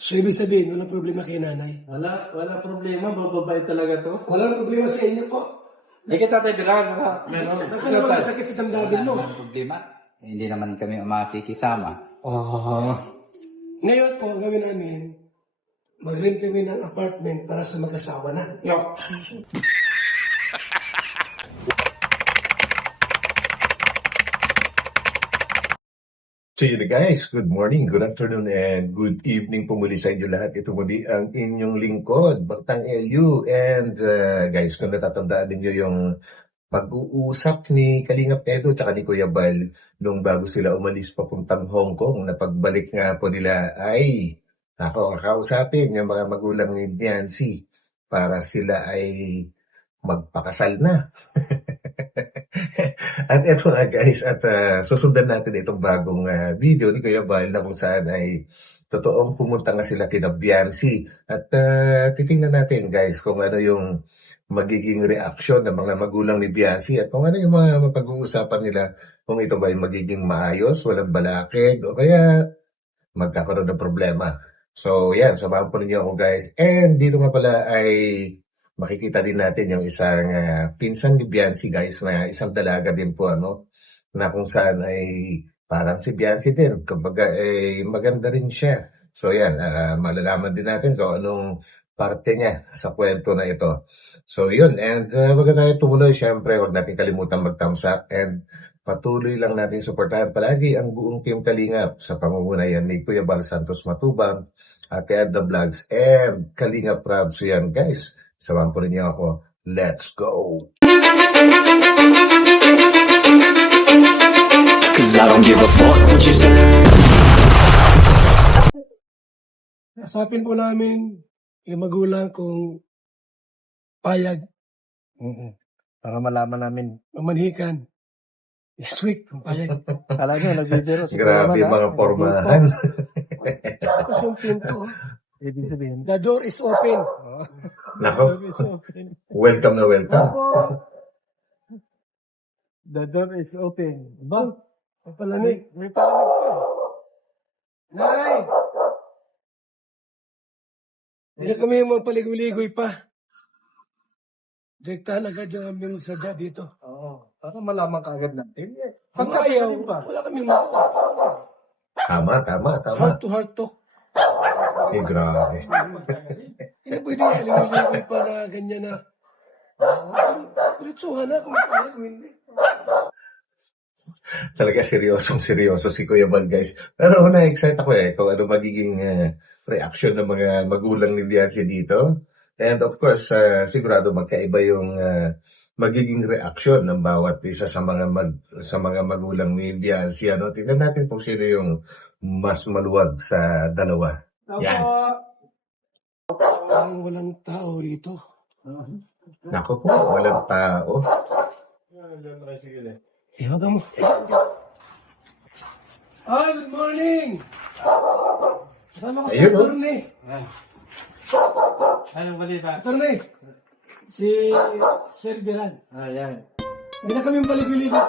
So, ibig sabihin, walang problema kay nanay. Wala problema, mababait talaga to. Walang problema sa inyo po. Ay, kita tayo bilang, meron. Baka naman masakit sa damdamin mo. Walang problema. Hindi naman kami makikisama. Ngayon po, ang gawin namin, mag-rent kami ng apartment para sa mag-asawa na. No. So yun guys, good morning, good afternoon, and good evening po muli sa inyo lahat. Ito muli ang inyong lingkod, Bagtang LU. And guys, kung natatandaan ninyo yung pag-uusap ni Kalingap Edo at ni Kuya Bal nung bago sila umalis papuntang Hong Kong, na pagbalik nga po nila ay kakausapin yung mga magulang ni Biancy para sila ay magpakasal na. At eto nga guys, at susundan natin itong bagong video ni Kuya Bal na kung saan ay totoong pumunta nga sila kina Biancy. At titingnan natin guys kung ano yung magiging reaksyon ng mga magulang ni Biancy at kung ano yung mga mapag-uusapan nila, kung ito ba ay magiging maayos, walang balakid, o kaya magkakaroon ng problema. So yan, samahan po ninyo ako guys. And dito nga pala ay makikita din natin yung isang pinsan ni Biancy guys, na isang dalaga din po na kung saan ay parang si Biancy din, kumbaga maganda rin siya. So yan, malalaman din natin kung anong parte niya sa kwento na ito. So yun, and bago tayo tumuloy, syempre huwag natin kalimutan mag-thumbs up and patuloy lang natin suportahan palagi ang buong Team Kalingap sa pamumunayan ni Kuya Bal Santos Matubang, Ate Edna Vlogs, and Kalingap Rab. So yan guys, samahan po ninyo ako. Let's go! Cause I don't give a fuck what you say. Nasapin po namin yung magulang kung payag, Para malaman namin. mamanhikan. Strict kung payag. Alam nyo, nagbibiro. Grabe mga pormahan. Tapos yung pinto, Ibig sabihin. the door is open. Nako, welcome na welcome. The door is open. Ba? Palamig. May palamig pa. Nay! Hindi na kami magpaligoy-ligoy pa. Direktahan agad yung aming sadya dito. Oo. Para malaman ka agad natin. Kung ayaw, wala kaming Tama. heart to heart talk. Grabe. Hindi pwede yung paligoy-ligoy pa na ganyan na. Kulitsuhan na kung payag o hindi. Talaga seryoso si Kuya Bal guys. Pero na-excite ako kung ano magiging reaction ng mga magulang ni Biancy dito. And of course, sigurado magkaiba yung magiging reaksyon ng bawat isa sa mga magulang ni Biancy. Tingnan natin kung sino yung mas maluwag sa dalawa. Yan. Parang walang tao rito. Nako po, walang tao. Iwaga mo. Hi, good morning! Kasama ko si Ayun, oh. attorney. Anong balita? Attorney, si Sir Gerald. Ayan. Hindi na kami paligoy-ligoy pa.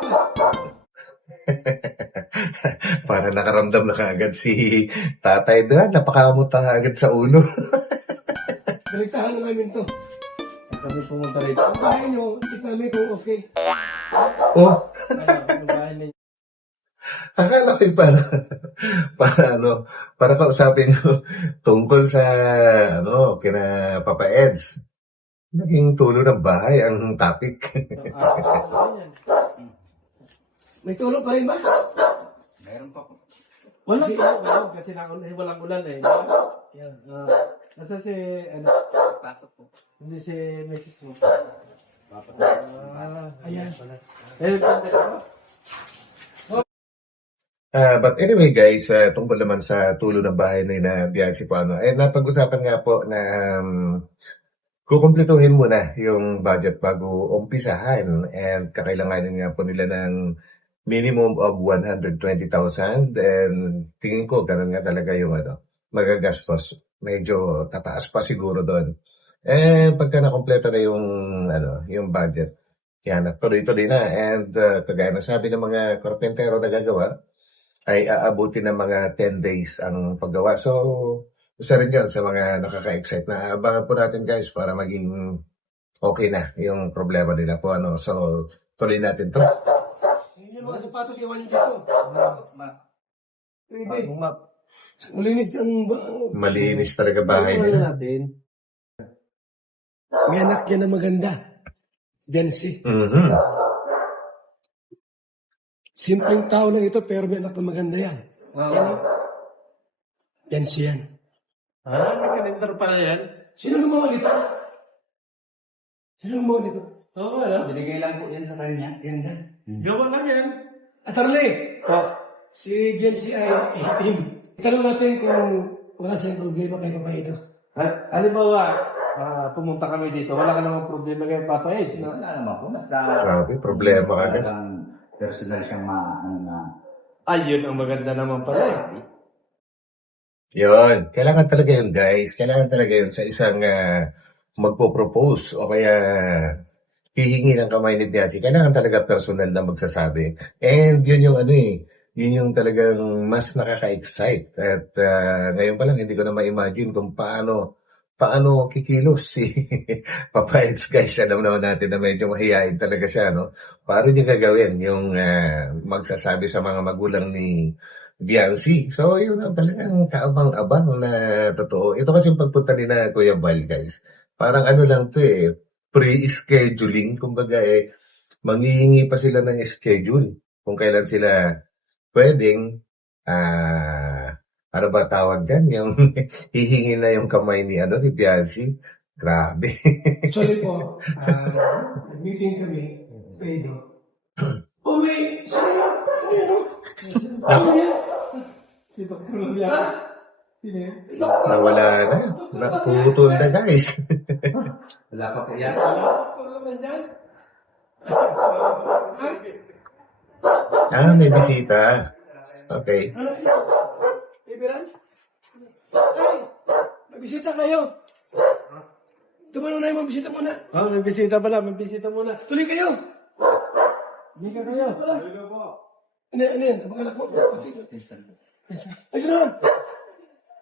Para nakaramdam na kaagad si Tatay Dran. Napakamot na agad sa ulo. Direktahan na namin to. Kami pumunta rito. Ang bahay nyo, check namin kung okay. Oh, Ang bahay ninyo. akala ko yung para kausapin nyo tungkol sa, kina Papa Eds. Naging tulo ng bahay ang topic. May tulog pa rin ba? Meron pa po. Walang ulan kasi walang ulan eh. Yan. Nasa si, Pasok po. hindi si Mrs. mo. Ayan. But anyway guys, tungkol naman sa tulo ng bahay na Biancy po, napag-usapan nga po na kukumpletuhin muna yung budget bago umpisahan, and kakailanganin nga po nila ng minimum of 120,000, and tingin ko ganun nga talaga yung magagastos. Medyo tataas pa siguro doon. And pagka nakompleto na yung budget, yan, tuloy-tuloy na. And kagaya na sabi ng mga karpentero na gagawa, ay aabutin ng mga 10 days ang paggawa. So, isa rin yun sa mga nakaka-excite na abangan po natin guys para maging okay na yung problema nila po. Ano. So, tuloy natin to. Yun yung mga sapatos, iwan nyo dito. Pwede. Bagong map. Malinis ang... Malinis talaga bahay Ano nila. natin? May anak yan na maganda. Biansi. Mhm. Simpleng tao lang ito, pero may anak na maganda yan. Yan. Biansi yan. May kalendar pala yan. Sino gumawa nito? Sino gumawa nito? Oo, ano? Binigay lang po yan sa kanya. Yan yan. Gawa lang yan. Atarli! Si Biansi ay 18. Tanong natin kung wala siyang problema kay Papaido. Halimbawa, pumunta kami dito, wala ka namang problema kay Papa Edge, no? Wala naman po. Basta Grabe, problema ka guys. talagang personal siyang Ayun ang maganda naman pala eh. Yun. Kailangan talaga yun guys. Kailangan talaga yun sa isang magpo-propose o kaya hihingi ng kamay ni Biansi. Kailangan talaga personal na magsasabi. And yun yung ano eh. Yun yung talagang mas nakaka-excite. At ngayon pa lang, hindi ko na ma-imagine kung paano kikilos si Papa Eds, guys. Alam naman natin na medyo mahihain talaga siya, no? Paano niya gagawin yung magsasabi sa mga magulang ni Biansi? So, yun ang talagang kaabang-abang na totoo. Ito kasi yung pagpunta ni na Kuya Bal, guys. Parang ano lang to eh, pre-scheduling. Kumbaga eh, manghihingi pa sila ng schedule kung kailan sila pwedeng, ano ba tawag dyan? Yung hihingi na yung kamay ni Biansi. Grabe. Actually po, meeting kami, Pedro. Oh, may... Ano yan, no? Ano yan? Si Dr. Lulia. Sino yun? Nawala na. Naputol na, guys. wala pa po yan. Ano naman yan? May bisita. Okay. Ano yan? Ibiran? Ay, magbisita kayo. Tumano na yung magbisita muna. May bisita pala, may bisita muna. Tuloy kayo. Hindi ka kayo. Ano yan? Kapag anak mo? Ayun na.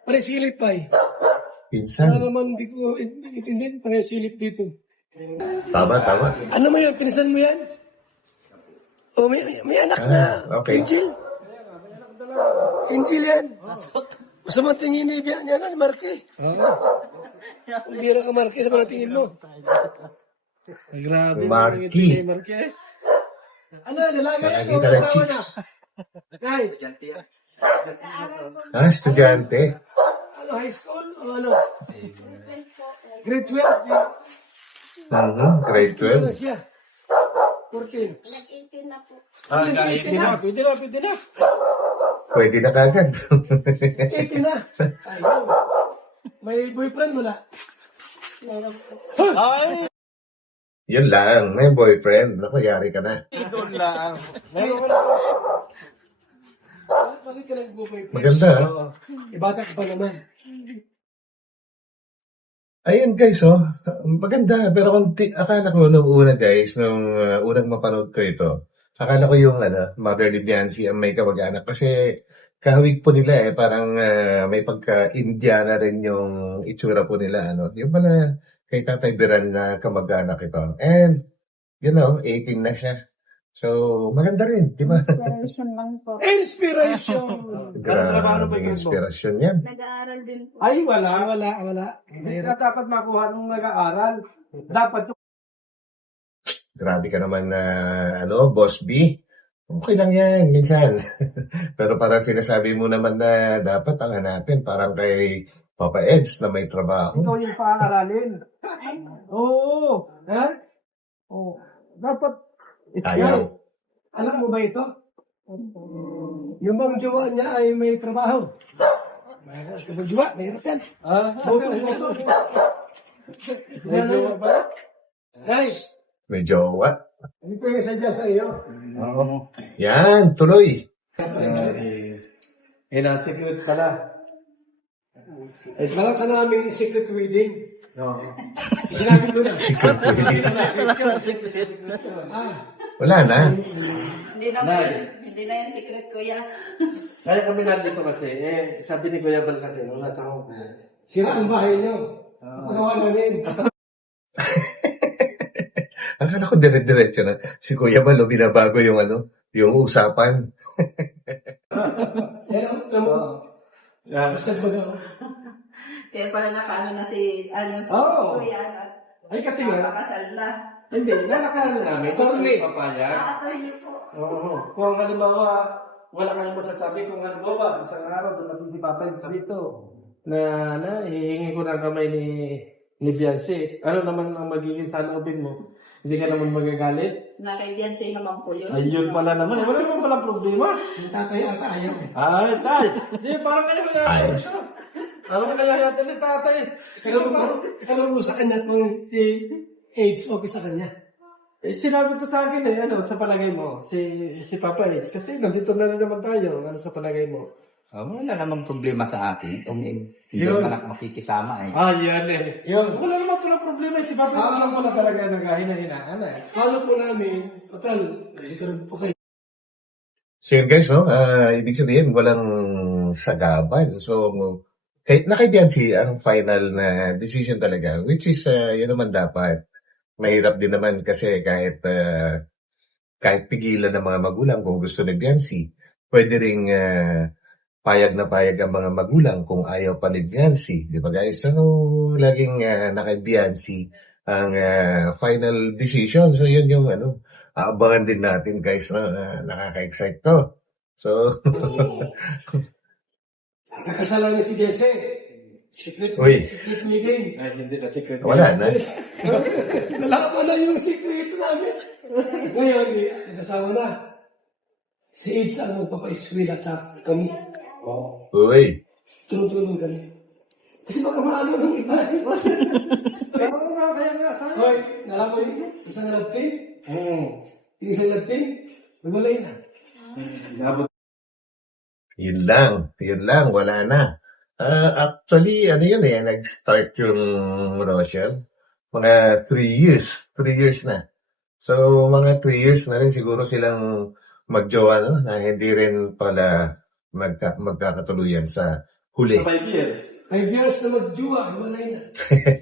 Pare silip pa eh. Wala Pinsan. naman, hindi ko intindihan. Pare silip dito. Tama. Ano mo yan? Pinisan mo yan? Oh, may anak na. Okay. Angel. Angel yan. Masama tingin ni Marque. Kung bira ka Marque, sa mga tingin mo. Grabe. Marky. Marky. Ano, dalaga yan? Nakakita ng Asawa na. chicks. Nay, Estudyante. ano, high school? O ano? Grade 12. Grade Ano 12. siya? 14. Nag-18 na po. Pwede na. Pwede na kagad. 18 na. Ayun. May boyfriend wala? Meron po. Yun lang. May boyfriend. Naku, yari ka na. Doon lang. Bakit ka nag-boyfriend? Maganda. Bata ka pa naman. Ayun guys, maganda. Pero akala ko nung una guys, nung unang mapanood ko ito, akala ko yung mother ni Biansi ang may kamag-anak. Kasi kahawig po nila parang may pagka-Indiana rin yung itsura po nila. Yung pala kay Tatay Biran na kamag-anak ito. And, 18 na siya. So, maganda rin, di ba? Inspiration lang po. Inspiration! trabaho ba Grabe, yun mo? inspirasyon yan. Nag-aaral din po. Ay, wala. Wala. Hindi ka dapat makuha nung nag-aaral. Dapat Grabe ka naman na, Boss B. Okay lang yan, minsan. Pero parang sinasabi mo naman na dapat ang hanapin, parang kay Papa Eds na may trabaho. ikaw yung paaralin. Oo. Ha? Oo. Dapat. Ayaw. Alam mo ba ito? Yung bang jowa niya ay may trabaho. Yung jowa, mayroon yan. Boto. May jowa pala? Guys, May jowa. hindi ko yung sadya sa iyo. Oo. Yan, tuloy. Na-secret pala. Para sa namin secret wedding. Oo. Sinabi ko na. Secret wedding. Wala na. Hindi na po yun. Hindi na yan secret, kuya. Kaya kami nandito kasi, sabi ni Kuya Bal kasi, nung nasa Hong Kong, Sira ang bahay niyo. Pagawa namin. Akala ko dire-diretso na. Si Kuya Malo, binabago yung yung usapan. Pero, basta baga. Kaya pala nakaano na si Oo. kuya. ay kasi nga, Napakasal na. hindi, lalakaran namin. Totally. Papayag. Attorney po. Oo. Kung halimbawa, wala kang masasabi kung halimbawa, isang araw, dadating si Papa yung dito, na hihingi ko ng kamay ni Beyonce. Ano naman ang magiging saloobin mo? Hindi ka naman magagalit? Nakaibiyansay naman po yun. Ayun pala naman. Wala naman palang problema. Yung tatay ata ayaw. Ay, tay! Hindi, parang kaya natin. Ayos. Parang kaya natin ni tatay. Itanong mo sa kanya kung si AIDS okay sa kanya. Sinabi to sa akin sa palagay mo, si Papa H. Kasi nandito na rin naman tayo. Ano sa palagay mo? Wala namang problema sa akin. Kung hindi Yun. man ako makikisama Yan eh. Yun. Wala naman pala problema. Si Papa H lang pala talaga naghahinahinahan eh. Follow po namin. Total, dito rin po kayo. So yun guys, no? Ibig sabihin, walang sagabal. So, kahit nakaibiyansi ang final na decision talaga, which is, yun naman dapat. Mahirap din naman kasi kahit pigilan ng mga magulang kung gusto ni Biancy, pwede ring payag na payag ang mga magulang kung ayaw pa ni Biancy. Di ba guys? So, laging naka-Biancy ang final decision. So, yun yung aabangan din natin guys na nakaka-excite to. So, Nakasalan ni si Jesse. Secret meeting. Ay, hindi na secret. wala na. Nalaman na yung secret namin. Ngayon, nag-asawa na. Si AIDS ang magpapa-iswil at sa kami. Uy. Tulong-tulong kami. Kasi baka maano ng iba. Kaya nga, saan? Hoy, nalaman mo yun? Isang latin? Yung isang latin? Magwalay na. Yun lang, wala na. Actually, nag-start yung Rochelle. Mga 3 years. 3 years na. So, mga 3 years na rin siguro silang magjowa, na hindi rin pala magkakatuluyan sa huli. 5 years. 5 years na magjuwa, magwalay na.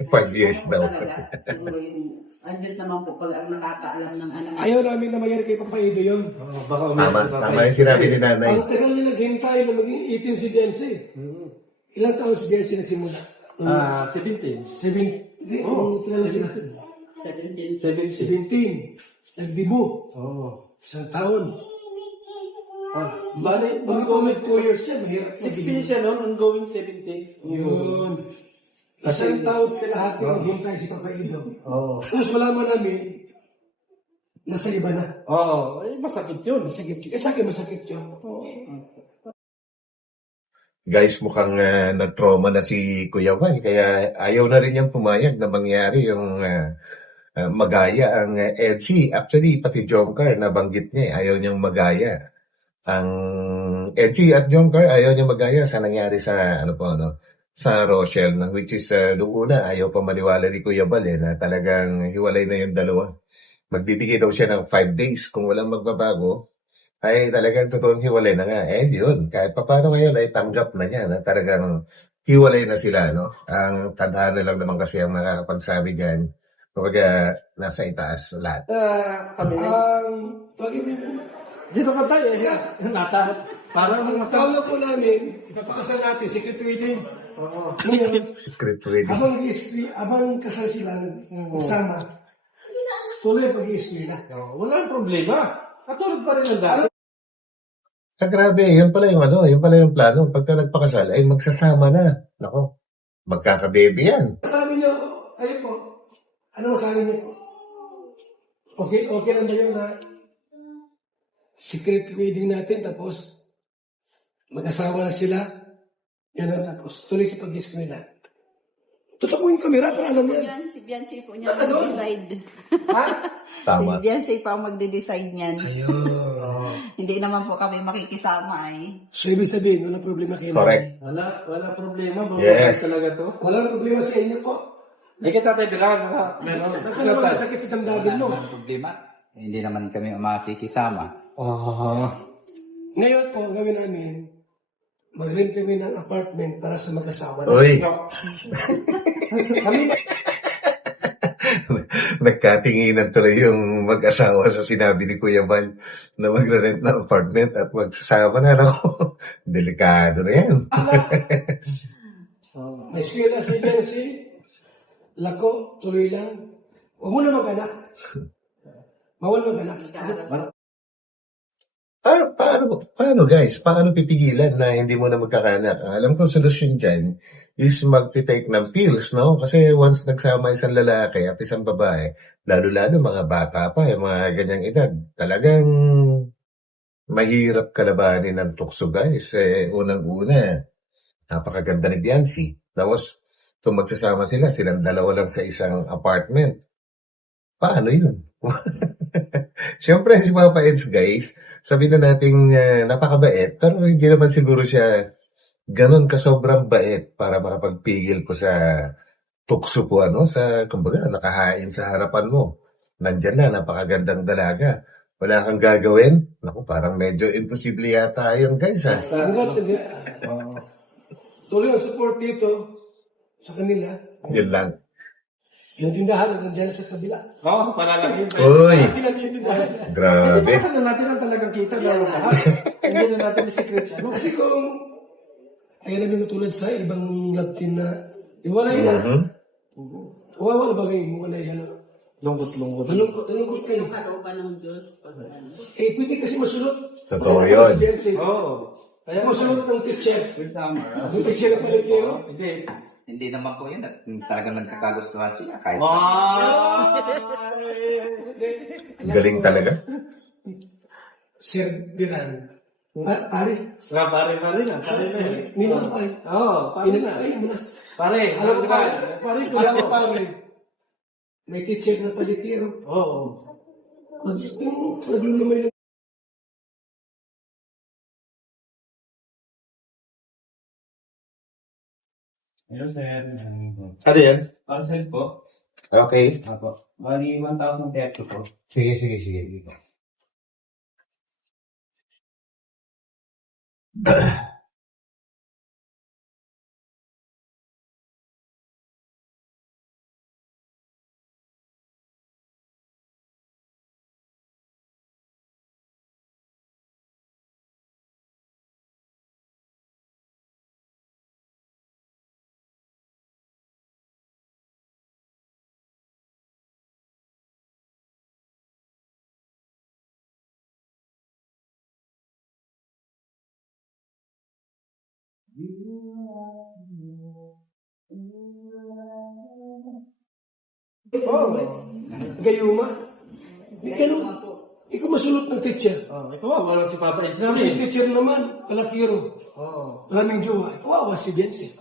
5 years daw. Talaga, siguro yung, andun naman po pala ang nakakaalam ng ano. Ayaw namin na magyari kay Papa Ido yun. Baka Tama yung sinabi ni nanay. Ang tagal nila naghintay na maging 18 si Jense. Ilang taon si Jense nagsimula? 17. 7. Hindi, kilala sila. 17. 17. Nagdibu. Oo. Isang taon. Bali, Pag-comment 2 years siya, mahirap. 16 siya noon, ongoing 17. Yun. Isang taon kalahati naghintay si Papa Ido. Oo. Tapos wala mo namin, nasa iba na. Oo, masakit yun. Masakit yun. Sa akin masakit yun. Guys, mukhang na-trauma na si Kuya Val. Kaya ayaw na rin niyang pumayag na mangyari yung magaya ang EDSI. Actually, pati Jomcar, nabanggit niya ayaw niyang magaya. Ang EDSI at Jomcar, ayaw niyang magaya sa nangyari sa, sa Rochelle, na which is, noong una, ayaw pa maniwala ni Kuya Val, na talagang hiwalay na yung dalawa. Magbibigay daw siya ng 5 days kung walang magbabago. Ay talagang totoong hiwalay na nga. Yun, kahit paano ngayon ay tanggap na niya na talagang hiwalay na sila, no? Ang tadhana lang naman kasi ang nakakapagsabi dyan. Kapag nasa itaas lahat. Kami, dito ka tayo nata. Parang Follow po namin, ipapakasal natin, secret wedding. Ngayon, Secret wedding. abang kasal sila, kasama, tuloy pag-iiswi na. Wala problema. Katulad pa rin ang dati. Sa grabe, yun pala yung plano. Pagka nagpakasal, ay magsasama na. Nako, magkakabebe yan. Sabi niyo, ayun po, ano masabi niyo po? Okay lang ba yun na secret wedding natin, tapos mag-asawa na sila, yan tapos tuloy sa pag-iiswi na. Totoo po yung kamera, para alam yan. Yan, si Beyonce po niya mag-decide. Tama. Si Beyonce pa ang magde-decide niyan. Ayun. Hindi naman po kami makikisama So, ibig sabihin, wala problema kayo. Correct. Wala problema. Yes. Talaga to. Wala problema sa inyo po. Ay, kita tayo bilang. Meron. Baka naman masakit sa damdamin mo. Walang problema. Hindi naman kami makikisama. Ngayon po, ang gawin namin, mag-rent kami ng apartment para sa mag-asawa. Uy, Kami, nagkatinginan tuloy yung mag-asawa sa sinabi ni Kuya Val na magre-rent ng apartment at magsasama na. Ako, delikado na yan. may eskwela si Jency, lako, tuloy lang. Huwag mo na mag-anak. Bawal mag-anak. Paano guys? Paano pipigilan na hindi mo na magkakanak? Alam ko solusyon dyan is magti-take ng pills, no? Kasi once nagsama isang lalaki at isang babae, lalo-lalo mga bata pa, yung mga ganyang edad, talagang mahirap kalabanin ng tukso guys. Unang-una, napakaganda ni Biancy. Tapos, kung magsasama sila, silang dalawa lang sa isang apartment. Paano yun? Siyempre, si Papa Eds, guys, sabihin na natin napakabait, pero hindi naman siguro siya ganun kasobrang bait para makapagpigil ko sa tukso ko, kumbaga, nakahain sa harapan mo. Nandyan na, napakagandang dalaga. Wala kang gagawin? Naku, parang medyo imposible yata yun, guys, ha? Tuloy ang support dito sa kanila. Yun lang. Yung tindahan na nandiyan sa kabila. Palalaki. Uy, Hindi natin yung tindahan. grabe. Saan na natin ang talagang kita na lahat? Hindi na natin yung secret. Kasi kung ayaw namin matulad sa ibang love team na iwalay na. Wala bagay mo, wala yung gano'n. Lungkot-lungkot. Malungkot kayo. Kalooban ng Diyos. Pwede kasi masulot. Totoo yun. Oo. Kaya Masulot ng teacher. Yung teacher na palikero. Hindi. Hindi naman po yun. At talagang nagkakagustuhan sila. Kahit Galing talaga. Sir Biran. Pare. Pare na. Pare na. Nino na pare. Oo, pare na. Ay, muna. Pare. Alam ko pare. Pare. Alam ko pare. May teacher na palikero. Oo. Naglulumay lang. Hello, sir. Ano yan? Parcel po. Okay. Apo. Bali, 1,000 peso po. Sige. Gayuma. May ganun. Ikaw masulot ng teacher. Ikaw, wala si Papa Eds Yung namin. teacher naman, kalakiro. Maraming jowa. Kawawa si Biancy.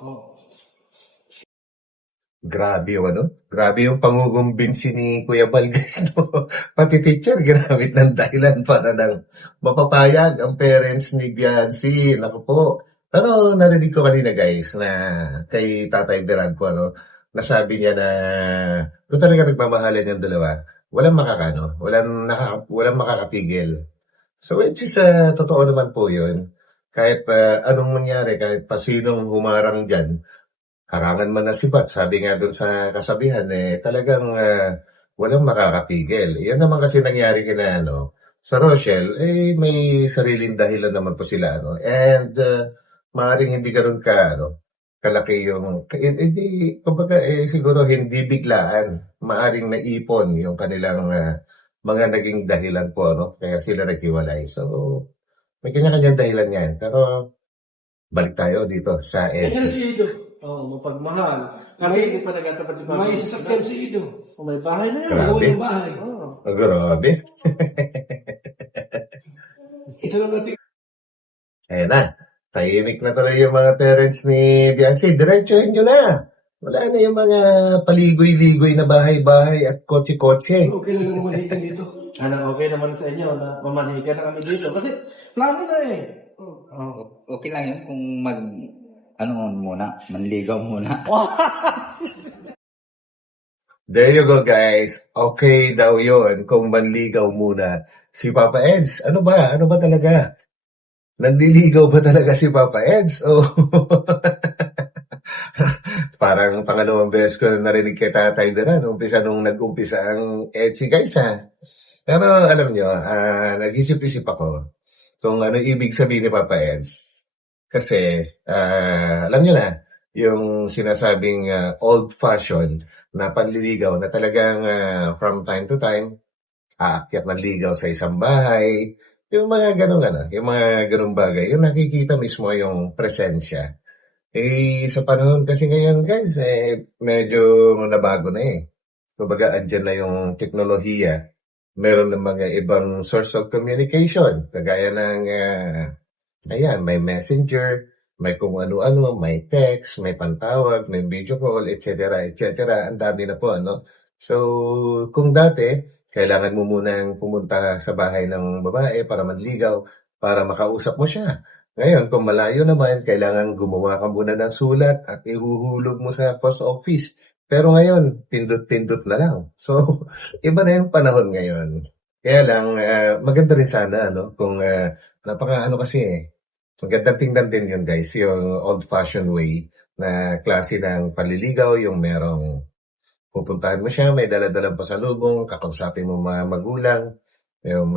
Grabe yung Grabe yung pangugumbinsi ni Kuya Val, guys, no? Pati teacher, ginamit ng dahilan para nang mapapayag ang parents ni Biancy. Naku po. Pero narinig ko kanina, guys, na kay Tatay Beran po, nasabi niya na kung talaga nagmamahalan yung dalawa, walang walang makakapigil. So, which is, totoo naman po yun. Kahit anong mangyari, kahit pa sinong humarang dyan, harangan man na sibat, sabi nga doon sa kasabihan, talagang walang makakapigil. Yan naman kasi nangyari kina, sa Rochelle, may sariling dahilan naman po sila, and maaaring hindi ganun kalaki yung, kumbaga, siguro hindi biglaan, maaaring naipon yung kanilang mga naging dahilan po, kaya sila naghiwalay. So, may kanya-kanyang dahilan yan. Pero, balik tayo dito sa Kaya EDSI. si Ido. Mapagmahal. Kasi hindi pa nagatapat si Papa May Eds. sasakyan si Ido. May bahay na yan. Grabe. Magawa yung bahay. Grabe. Ito lang natin. Ayan na. Tahimik na tuloy yung mga parents ni Biancy. Diretsuhin nyo na. Wala na yung mga paligoy-ligoy na bahay-bahay at kotse-kotse. Okay lang naman dito. Okay naman sa inyo na mamanikan na kami dito. Kasi plano na eh. okay lang yun kung manligaw muna. There you go, guys. Okay daw yun kung manligaw muna si Papa Eds. Ano ba? Ano ba talaga? Nanliligaw ba talaga si Papa Eds? O parang pangalawang beses ko na narinig kay Tatay Beran. Umpisa nung nag-umpisa ang Edsy, guys, ha? Pero alam nyo, nag-isip-isip ako kung ano ibig sabihin ni Papa Eds. Kasi, alam nyo na, yung sinasabing old-fashioned na panliligaw na talagang from time to time, aakyat ng ligaw sa isang bahay, yung mga yung mga ganong bagay, yung nakikita mismo yung presensya. Sa panahon kasi ngayon, guys, medyo nabago na eh. Kumbaga, andyan na yung teknolohiya. Meron ng mga ibang source of communication. Kagaya ng, may messenger, may kung ano-ano, may text, may pantawag, may video call, etc., etc. Ang dami na po, ano? So, kung dati, kailangan mo munang pumunta sa bahay ng babae para manligaw, para makausap mo siya. Ngayon, kung malayo naman, kailangan gumawa ka muna ng sulat at ihuhulog mo sa post office. Pero ngayon, pindot-pindot na lang. So, iba na yung panahon ngayon. Kaya lang, maganda rin sana, no? Kung magandang tingnan din yun, guys, yung old-fashioned way na klase ng panliligaw, yung merong pupuntahan mo siya, may dala-dalang pasalubong, kakausapin mo mga magulang, yung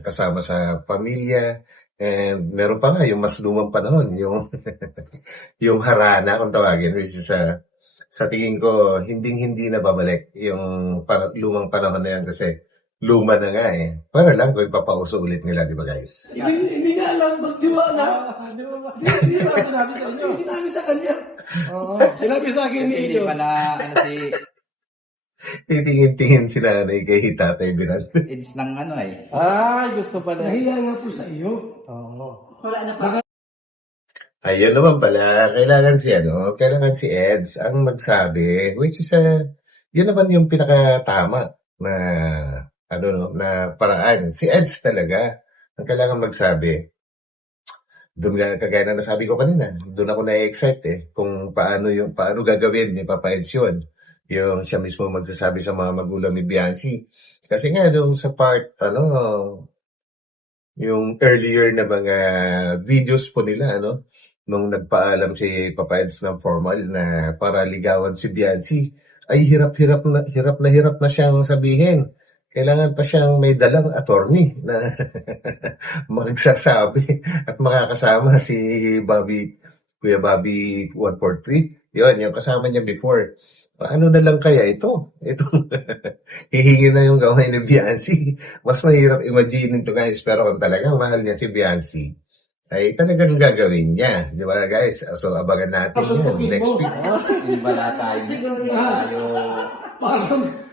kasama sa pamilya, and meron pa nga yung mas lumang panahon, yung yung harana kung tawagin, which is sa tingin ko, hindi na babalik yung lumang panahon na yan kasi luma na nga eh. Para lang kung ipapauso ulit nila, di ba guys? Hindi nga alam magdiwa na. Hindi ba sinabi sa inyo? Sinabi sa kanya. Sinabi sa akin ni Hindi Ido. pa na, Titingin-tingin si nanay kay Tatay Biral. it's ng Gusto pala. Nahiya nga po sa iyo. Wala na pa. Ayun naman pala, kailangan si Eds ang magsabi, which is, yun naman yung pinakatama na, na paraan. Si Eds talaga ang kailangan magsabi. Doon nga, kagaya na nasabi ko kanina, doon ako na-excite kung paano gagawin ni Papa Eds yun. Yung siya mismo magsasabi sa mga magulang ni Biancy. Kasi nga, doon sa part, yung earlier na mga videos po nila, nung nagpaalam si Papa Eds ng formal na para ligawan si Biancy, ay hirap na siyang sabihin. Kailangan pa siyang may dalang attorney na magsasabi at makakasama si Kuya Bobby 143. Yun, yung kasama niya before. Paano na lang kaya ito? Itong hihingi na yung gawin ni Biancy. Mas mahirap imagine ito, guys. Pero kung talagang mahal niya si Biancy, ay talagang gagawin niya. Di ba, guys? So, abangan natin yan next week. Hindi ba tayo?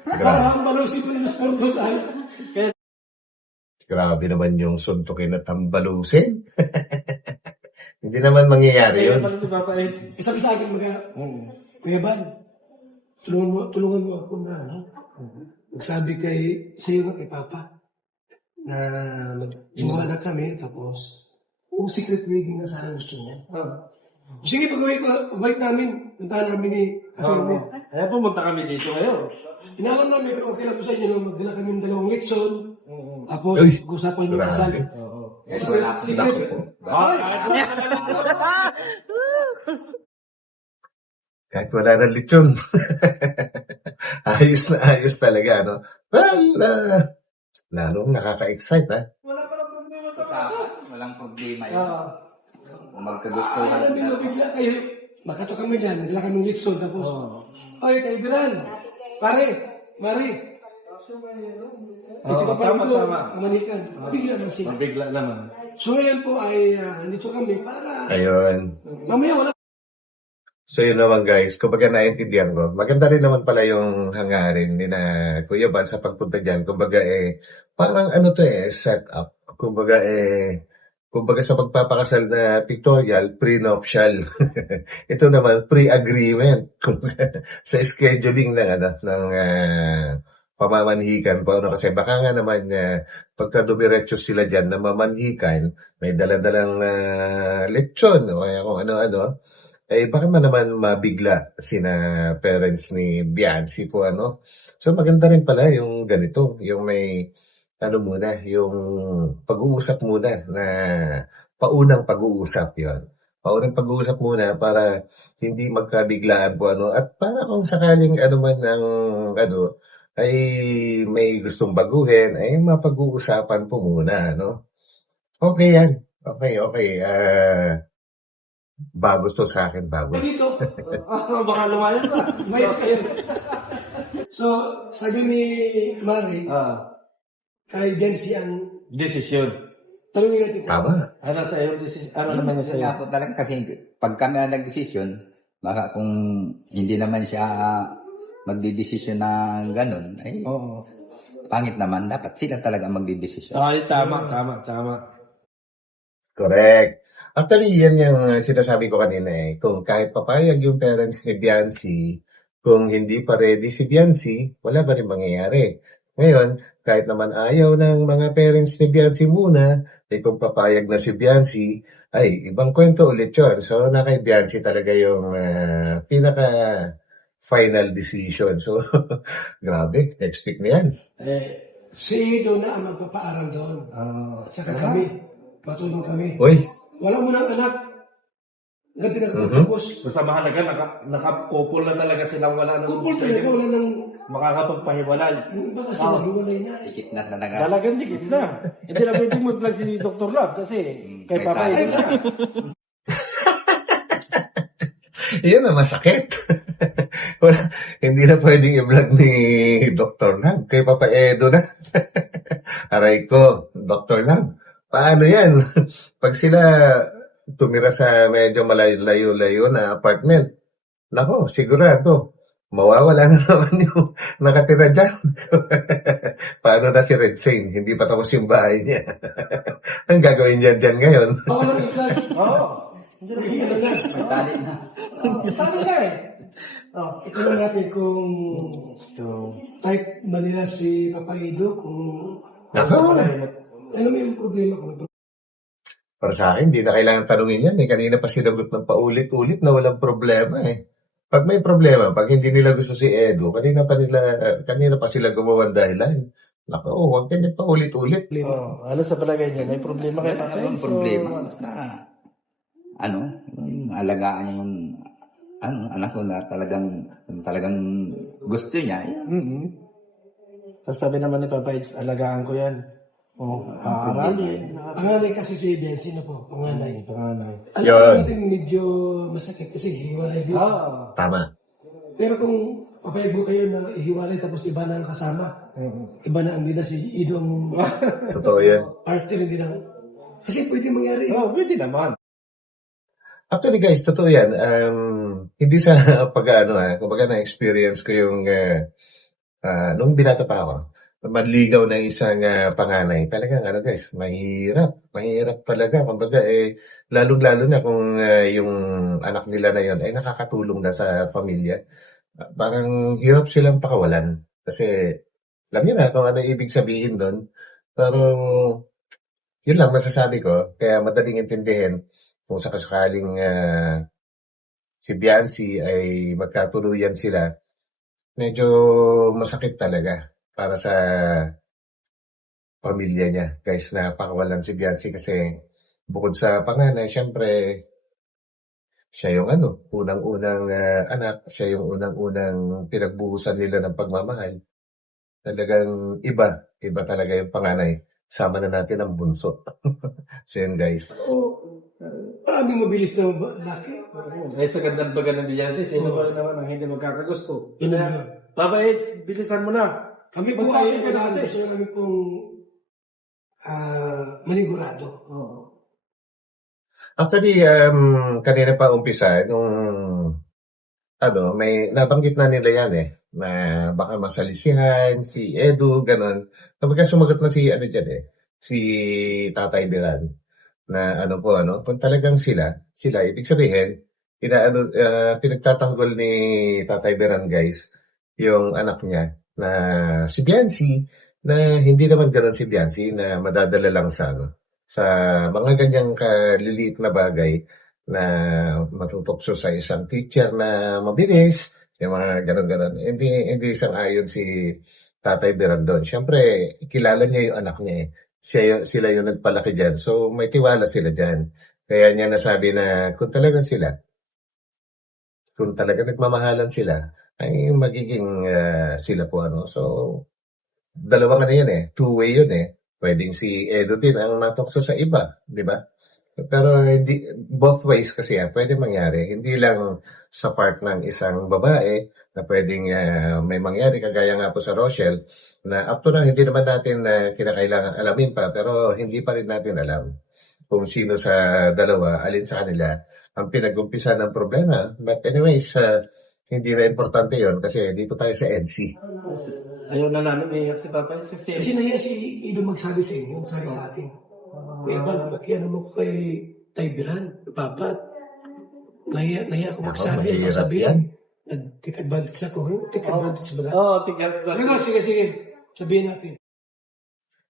Parang balusin ko yung sportosan. Grabe naman yung suntukin at tambalusin. Hindi naman mangyayari yun. Pala si Papa Eds. Sabi sa akin, Kuya Ban, tulungan mo ako na, magsabi sa'yo na kay Papa na magjiwa na kami, tapos yung secret wedding na sana gusto niya. Sige, pag-uwi namin, puntahan namin ni Atty. Kaya pumunta kami dito ngayon. Inalam namin kung okay lang po sa inyo, magdala kami ng 2 litson, tapos usapan yung kasal. Secret. Kahit wala na lechon. ayos talaga, no? Well, lalong nakaka-excite, ha? Walang problema yun. Magkagustuhan. Alam nyo, bigla kayo, makato kami dyan, dala kaming litson, tapos, oy, kaibiran, pare, Mari. Tama. Kamanikan. Bigla man sila. Mabigla naman. So ngayon po ay nandito kami para Ayun. mamaya wala. So yun naman guys, kumbaga naintindihan ko. Maganda rin naman pala yung hangarin ni na Kuya Ban sa pagpunta dyan. Kumbaga parang set up. Kumbaga sa pagpapakasal na pictorial, pre-nuptial. Ito naman, pre-agreement. Sa scheduling ng pamamanhikan po. Kasi baka nga naman pagka dumiretso sila dyan na mamanhikan, may dala-dalang lechon o kaya kung ano-ano. eh baka naman mabigla sina parents ni Biancy po ano. So maganda rin pala yung ganito, yung may ano muna, yung pag-uusap muna na paunang pag-uusap yon. Paunang pag-uusap muna para hindi magkabiglaan po ano at para kung sakaling ano man ang ano ay may gustong baguhin ay mapag-uusapan po muna no. Okay yan. Okay. Bago to sa akin, bago. Dito, Baka lumayas na. mais kayo. So, sabi ni Mari, kay Bensi ang Desisyon. tanongin natin. Tama. Ano sa iyo? Ano naman yung sa Kasi iyo? nga po talaga kasi pag kami ang nagdesisyon, baka kung hindi naman siya magdidesisyon na gano'n, ay Oo. pangit naman. Dapat sila talaga magdidesisyon. Ay, tama. Correct. Actually, yan yung sinasabi ko kanina eh. Kung kahit papayag yung parents ni Biancy, kung hindi pa ready si Biancy, wala pa rin mangyayari. Ngayon, kahit naman ayaw ng mga parents ni Biancy muna, eh kung papayag na si Biancy, ay ibang kwento ulit yun. So, na kay Biancy talaga yung pinaka final decision. So, grabe, next week na yan. Si Edo na ang magpapaaral doon. Saka kami, patulong kami. Uy, Wala mo ng anak. Nga pinagpapagos. Basta mahalaga, nakapupul na talaga sila. Wala nang Kupul talaga, wala ng... makakapagpahiwalay. Yung iba kasi naghiwalay na. Dikit na talaga. Talagang dikit na. Hindi na pwedeng mag-vlog si Dr. Love kasi kay Kay Papa tatay Edo na. yun na masakit. Wala, hindi na pwedeng i-vlog ni Dr. Lab. Kay Papa Edo na. Aray ko, Dr. Lab. Paano yan? Pag sila tumira sa medyo malayo-layo na apartment, nako, sigurado, mawawala na naman yung nakatira dyan. Paano na si Red Sane? Hindi pa tapos yung bahay niya. Ang gagawin niya dyan ngayon? Bawal ang iklag. Oo. Hindi na lang. May tali na. Tama na eh. Ito na natin kung type Manila si Papa Edo, kung Nako. ano may problema ko. Para sa akin, hindi na kailangan tanungin yan. Kanina pa sinagot ng paulit-ulit na walang problema eh. Pag may problema, pag hindi nila gusto si Edo, kanina pa sila gumawa dahilan. Nako, huwag kanya pa ulit-ulit. Ano sa palagay niya? May problema kay Wala Papa namang Edo. problema. Basta, yung alagaan niya yung anak ko na talagang gusto niya. Tapos sabi naman ni Papa Edo, alagaan ko yan. Aralin. Panganay kasi si Bensi na po, panganay. Panganay. Alam Yun. natin medyo masakit kasi hiwalay din. Tama. Pero kung papayag mo kayo na ihiwalay tapos iba na ang kasama, iba na ang nila si Edo ang Totoo yan. partner, hindi na. Kasi pwede mangyari. Pwede naman. Actually guys, totoo yan. Hindi sa kumbaga na-experience ko yung nung binata pa ako, manligaw na isang panganay. Talagang guys, mahirap talaga. Kumbaga lalong-lalo na kung yung anak nila na yon ay nakakatulong na sa pamilya. Parang hirap silang pakawalan. Kasi alam niyo na kung ano ibig sabihin doon. Pero yun lang masasabi ko. Kaya madaling intindihin kung sakasakaling si Biancy ay magkatuluyan sila. Medyo masakit talaga para sa pamilya niya. Guys, na pakawalan si Biancy kasi bukod sa panganay, syempre, siya yung unang-unang anak, siya yung unang-unang pinagbuhusan nila ng pagmamahal. Talagang iba talaga yung panganay. Sama na natin ang bunso. So yun guys. Maraming mabilis na laki. Ay sa gandang baga ng Biancy, sino pa rin naman ang hindi magkakagusto? Yun Kaya, na. Papa Eds, bilisan mo na. Kami po Basta ay akin ka na kasi. gusto namin pong manigurado. Actually, kanina pa umpisa, nung may nabanggit na nila yan na baka masalisihan, si Edu, ganon. Kapag sumagot na si si Tatay Dilan, na kung talagang sila, ibig sabihin, pinagtatanggol ni Tatay Dilan guys, yung anak niya, na si Biancy, na hindi naman ganon si Biancy, na madadala lang sa mga ganyang kaliliit na bagay, na matutokso sa isang teacher na mabilis, yung mga ganun-ganun. Hindi sang-ayon si Tatay Birandon. Siyempre, kilala niya yung anak niya eh. Sila yung nagpalaki dyan. So, may tiwala sila dyan. Kaya niya nasabi na kung talaga nagmamahalan sila, ay magiging sila po ano. So, dalawang ano yan eh. Two-way yun eh. Pwedeng si Edo din ang natokso sa iba. Di ba? Pero hindi, both ways kasi pwede mangyari. Hindi lang sa part ng isang babae na pwedeng may mangyari kagaya nga po sa Rochelle na up to now hindi naman natin kinakailangan alamin pa pero hindi pa rin natin alam kung sino sa dalawa, alin sa kanila ang pinag-umpisa ng problema. But anyways, hindi na importante yon kasi dito tayo sa NC. Ayaw na namin iiyak si Papa Eds kasi Kasi nahiya si Ido magsabi sa inyo, sabi sa atin. Kuya Bal, makiano mo ko kay Taybiran, Papa. Nahiya ako magsabi, ano mahirap sabihin. yan. Nag-take advantage ako. Take advantage ba? Oo, tignan ko. Sige. Sabihin natin.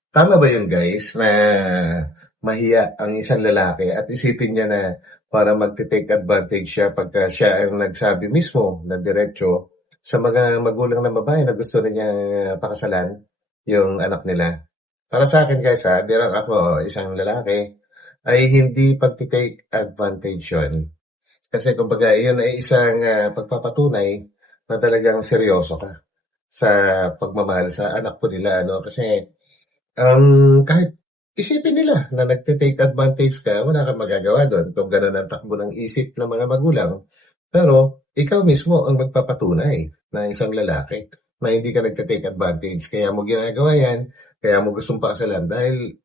Tama ba yun guys na mahiya ang isang lalaki at isipin niya na para mag-take advantage siya pagka siya ang nagsabi mismo na diretso sa mga magulang ng babae na gusto niya pakasalan yung anak nila. Para sa akin guys bilang ako isang lalaki ay hindi pag-take advantage yun. Kasi kumbaga yun ay isang pagpapatunay na talagang seryoso ka sa pagmamahal sa anak po nila. No? Kasi kahit isipin nila na nagte-take advantage ka, wala kang magagawa doon kung gano'n ang takbo ng isip ng mga magulang. Pero ikaw mismo ang magpapatunay na isang lalaki na hindi ka nagte-take advantage. Kaya mo ginagawa yan, kaya mo gustong pakasalan dahil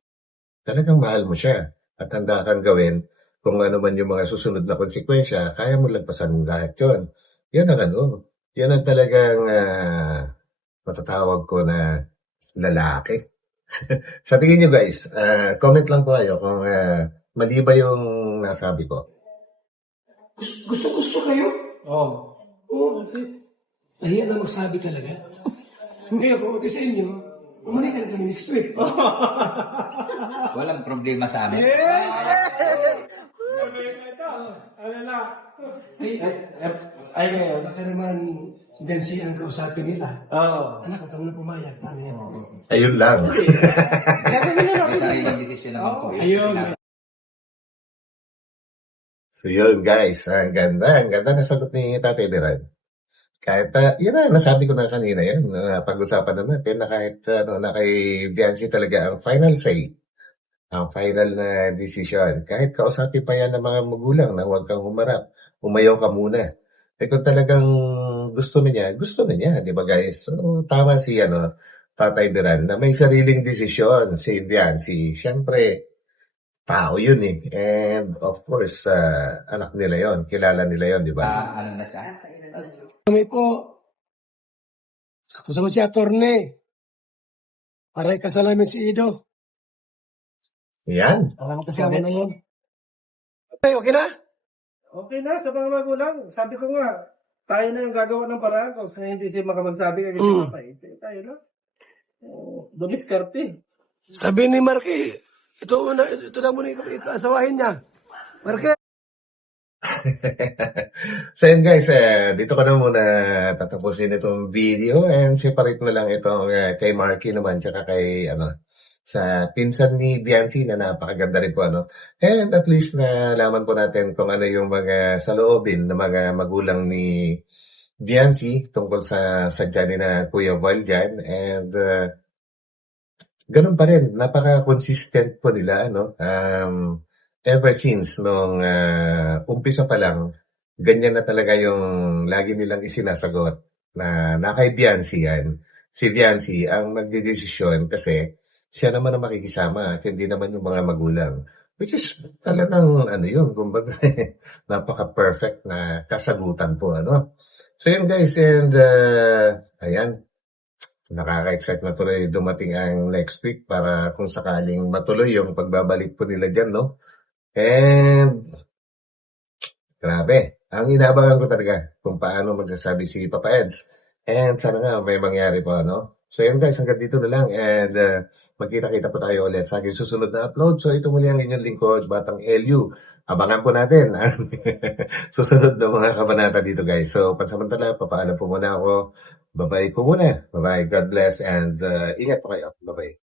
talagang mahal mo siya at handa kang gawin kung ano man yung mga susunod na konsekwensya, kaya mo lagpasan lahat yun. Yan ang yan ang talagang matatawag ko na lalaki. Sa tingin nyo guys, comment lang po kayo kung mali ba yung nasabi ko. Gusto kayo? Oo. Oo. Nahiya na magsabi talaga. Ngayon, kung okay sa inyo, umunin ka na kami next week. Walang problema sa amin. Ano na? Ay, ngayon, baka naman Bensi ang kausapin nila. Oo. Anak, huwag ka muna pumayag. Paano yan? Ayun lang. May sariling desisyon naman po. Ayun. So yun guys, ang ganda na sagot ni Tatay Biran. Kahit, yun na, nasabi ko na kanina yan, pag-usapan na natin na kahit na kay Viancy talaga ang final say, ang final na decision. Kahit kausapin pa yan ng mga magulang na huwag kang humarap, umayaw ka muna. Eh kung talagang gusto na niya, di ba guys? So, tama si Tatay Biran na may sariling desisyon si Viancy. Siyempre, tao yun eh. And of course, anak nila yon, kilala nila yon, di ba? Ano na siya? Kami po, kasama si Atty. Para ikasalamin si Ido. Yan. Alam kasama na yun. Okay na? Okay na, sa mga magulang. Sabi ko nga, tayo na yung gagawa ng paraan kung saan hindi siya makamagsabi kay Papa. Tayo lang. Dumiskarte. Sabi ni Marky, ito na muna ikasawahin niya. Marky. So yun guys, dito ko na muna tatapusin itong video and separate na lang itong kay Marky naman tsaka kay sa pinsan ni Viancy na napakaganda rin po and at least na laman po natin kung ano yung mga saloobin ng mga magulang ni Viancy tungkol sa sadya ni na Kuya Val dyan and ganun pa rin, napaka-consistent po nila ever since nung umpisa pa lang, ganyan na talaga yung lagi nilang isinasagot na kay Viancy yan. Si Viancy ang magdidesisyon kasi siya naman ang makikisama at hindi naman yung mga magulang. Which is talagang yun, kumbaga napaka-perfect na kasagutan po. So yun guys, and ayan, nakaka-excite na tuloy dumating ang next week para kung sakaling matuloy yung pagbabalik po nila dyan, no? And grabe, ang inaabangan ko talaga kung paano magsasabi si Papa Eds. And sana nga may mangyari po, So yun guys, hanggang dito na lang and magkita-kita po tayo ulit sa aking susunod na upload. So ito muli ang inyong lingkod, Batang LU. Abangan po natin ang susunod na mga kabanata dito guys. So pansamantala, papaalam po muna ako. Bye-bye po muna. Bye-bye. God bless and ingat po kayo. Bye-bye.